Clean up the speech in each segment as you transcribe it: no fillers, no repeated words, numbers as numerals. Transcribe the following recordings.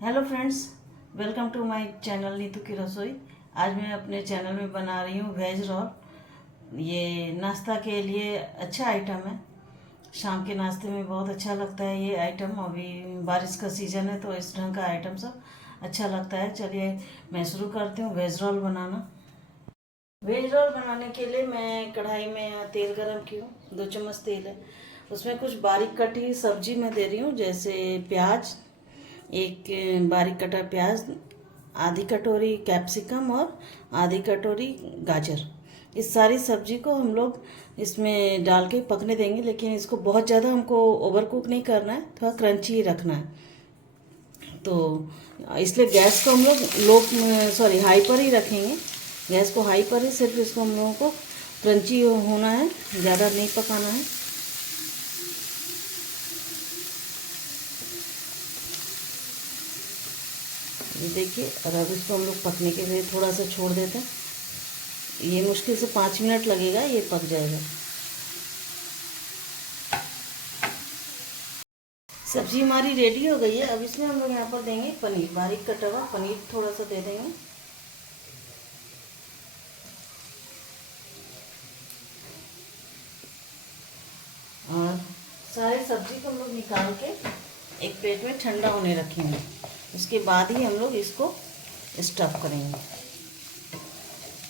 Hello friends, welcome to my channel Neetu की रसोई। आज मैं अपने चैनल में बना रही हूँ वेज रोल। ये नाश्ता के लिए अच्छा आइटम है। शाम के नाश्ते में बहुत अच्छा लगता है ये आइटम। अभी बारिश का सीज़न है तो इस ढंग का आइटम सब अच्छा लगता है। चलिए मैं शुरू करती हूँ वेज रोल बनाना। वेज रोल बनाने के लिए मैं कढ़ाई में यहाँ तेल गरम की हूँ। 2 चम्मच तेल है, उसमें कुछ बारीक कटी सब्जी मैं दे रही हूँ, जैसे प्याज, एक बारीक कटा प्याज, आधी कटोरी कैप्सिकम और आधी कटोरी गाजर। इस सारी सब्जी को हम लोग इसमें डाल के पकने देंगे, लेकिन इसको बहुत ज़्यादा हमको ओवर कुक नहीं करना है, थोड़ा क्रंची ही रखना है। तो इसलिए गैस को हम लोग हाई पर ही रखेंगे। गैस को हाई पर ही सिर्फ इसको हम लोगों को क्रंची होना है, ज़्यादा नहीं पकाना है। ये देखिए, और अब इसको हम लोग पकने के लिए थोड़ा सा छोड़ देते हैं। ये मुश्किल से 5 मिनट लगेगा, ये पक जाएगा। सब्जी हमारी रेडी हो गई है। अब इसमें हम लोग यहाँ पर देंगे पनीर, बारीक कटा हुआ पनीर थोड़ा सा दे देंगे। और सारे सब्जी को हम लोग निकाल के एक प्लेट में ठंडा होने रखेंगे। उसके बाद ही हम लोग इसको स्टफ़ करेंगे।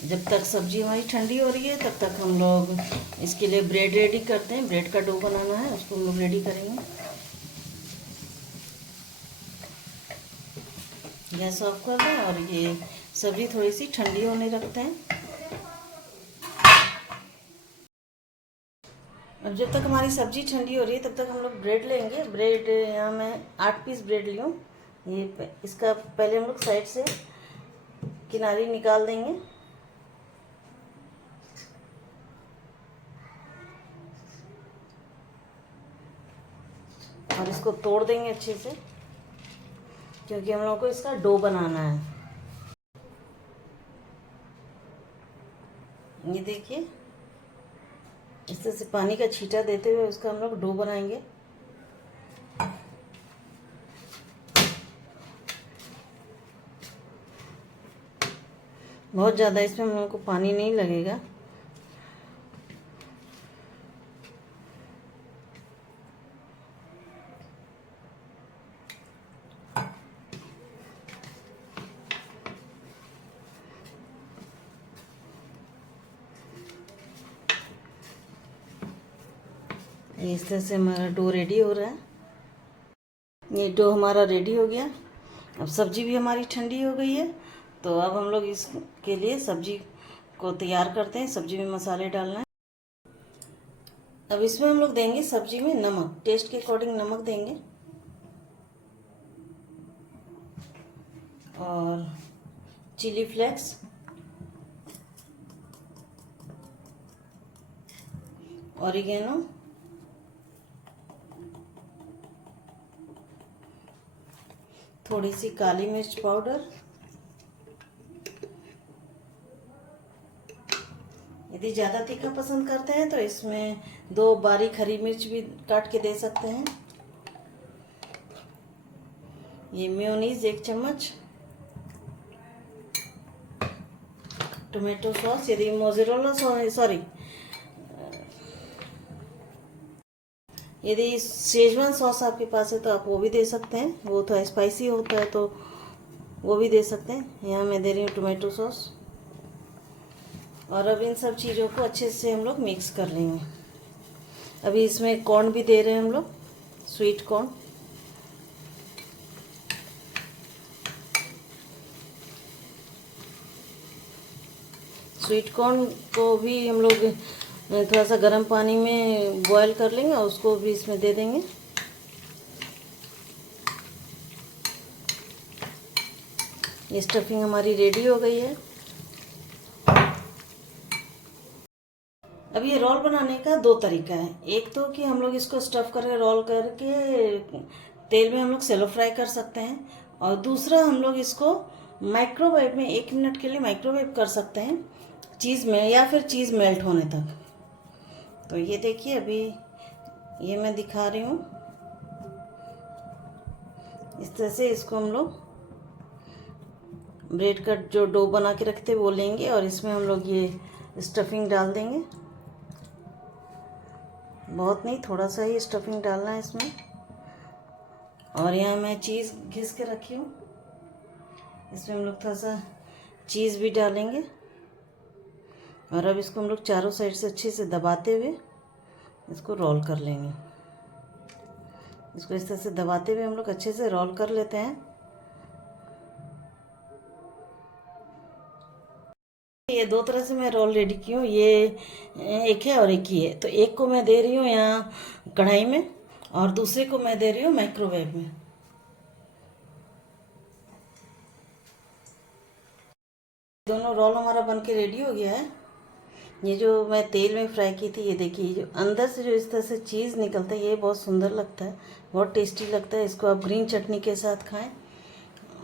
जब तक सब्जी हमारी ठंडी हो रही है तब तक हम लोग इसके लिए ब्रेड रेडी करते हैं। ब्रेड का डो बनाना है, उसको हम लोग रेडी करेंगे। गैस ऑफ कर दें और ये सब्जी थोड़ी सी ठंडी होने रखते हैं। अब जब तक हमारी सब्जी ठंडी हो रही है तब तक हम लोग ब्रेड लेंगे। ब्रेड यहाँ मैं 8 पीस ब्रेड ली हूँ। ये इसका पहले हम लोग साइड से किनारी निकाल देंगे। और इसको तोड़ देंगे अच्छे से, क्योंकि हम लोगों को इसका डो बनाना है। ये देखिए, इस तरह से पानी का छींटा देते हुए उसका हम लोग डो बनाएंगे। बहुत ज़्यादा इसमें हम लोगों को पानी नहीं लगेगा। इस तरह से हमारा डो रेडी हो रहा है। ये डो हमारा रेडी हो गया। अब सब्जी भी हमारी ठंडी हो गई है, तो अब हम लोग इसके लिए सब्जी को तैयार करते हैं। सब्जी में मसाले डालना है। अब इसमें हम लोग देंगे सब्जी में नमक, टेस्ट के अकॉर्डिंग नमक देंगे। और चिली फ्लेक्स, ऑरिगेनो, थोड़ी सी काली मिर्च पाउडर। यदि ज़्यादा तीखा पसंद करते हैं तो इसमें 2 बारीक हरी मिर्च भी काट के दे सकते हैं। ये मेयोनीज 1 चम्मच, टोमेटो सॉस, यदि मोज़रेला सॉरी यदि शेजवान सॉस आपके पास है तो आप वो भी दे सकते हैं। वो थोड़ा स्पाइसी होता है तो वो भी दे सकते हैं। यहाँ मैं दे रही हूँ टोमेटो सॉस। और अब इन सब चीज़ों को अच्छे से हम लोग मिक्स कर लेंगे। अभी इसमें कॉर्न भी दे रहे हैं हम लोग, स्वीट कॉर्न। स्वीट कॉर्न को भी हम लोग थोड़ा सा गर्म पानी में बॉईल कर लेंगे और उसको भी इसमें दे देंगे। ये स्टफिंग हमारी रेडी हो गई है। अब ये रोल बनाने का 2 तरीका है। एक तो कि हम लोग इसको स्टफ़ करके रोल करके तेल में हम लोग सेलो फ्राई कर सकते हैं, और दूसरा हम लोग इसको माइक्रोवेव में 1 मिनट के लिए माइक्रोवेव कर सकते हैं, चीज़ में या फिर चीज़ मेल्ट होने तक। तो ये देखिए, अभी ये मैं दिखा रही हूँ। इस तरह से इसको हम लोग ब्रेड का जो डो बना के रखते वो लेंगे और इसमें हम लोग ये स्टफिंग डाल देंगे। बहुत नहीं, थोड़ा सा ही स्टफिंग डालना है इसमें। और यहाँ मैं चीज़ घिस के रखी हूँ, इसमें हम लोग थोड़ा सा चीज़ भी डालेंगे। और अब इसको हम लोग चारों साइड से अच्छे से दबाते हुए इसको रोल कर लेंगे। इसको इस तरह से दबाते हुए हम लोग अच्छे से रोल कर लेते हैं। ये दो तरह से मैं रोल रेडी की हूँ, ये एक है और एक ही है। तो एक को मैं दे रही हूँ यहाँ कढ़ाई में और दूसरे को मैं दे रही हूँ माइक्रोवेव में। दोनों रोल हमारा बन के रेडी हो गया है। ये जो मैं तेल में फ्राई की थी, ये देखिए जो अंदर से जो इस तरह से चीज़ निकलता है, ये बहुत सुंदर लगता है, बहुत टेस्टी लगता है। इसको आप ग्रीन चटनी के साथ खाएं।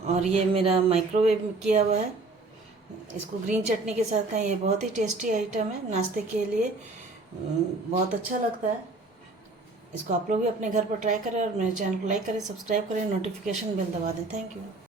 और ये मेरा माइक्रोवेव किया हुआ है, इसको ग्रीन चटनी के साथ खाएं। ये बहुत ही टेस्टी आइटम है, नाश्ते के लिए बहुत अच्छा लगता है। इसको आप लोग भी अपने घर पर ट्राई करें और मेरे चैनल को लाइक करें, सब्सक्राइब करें, नोटिफिकेशन बेल दबा दें। Thank you.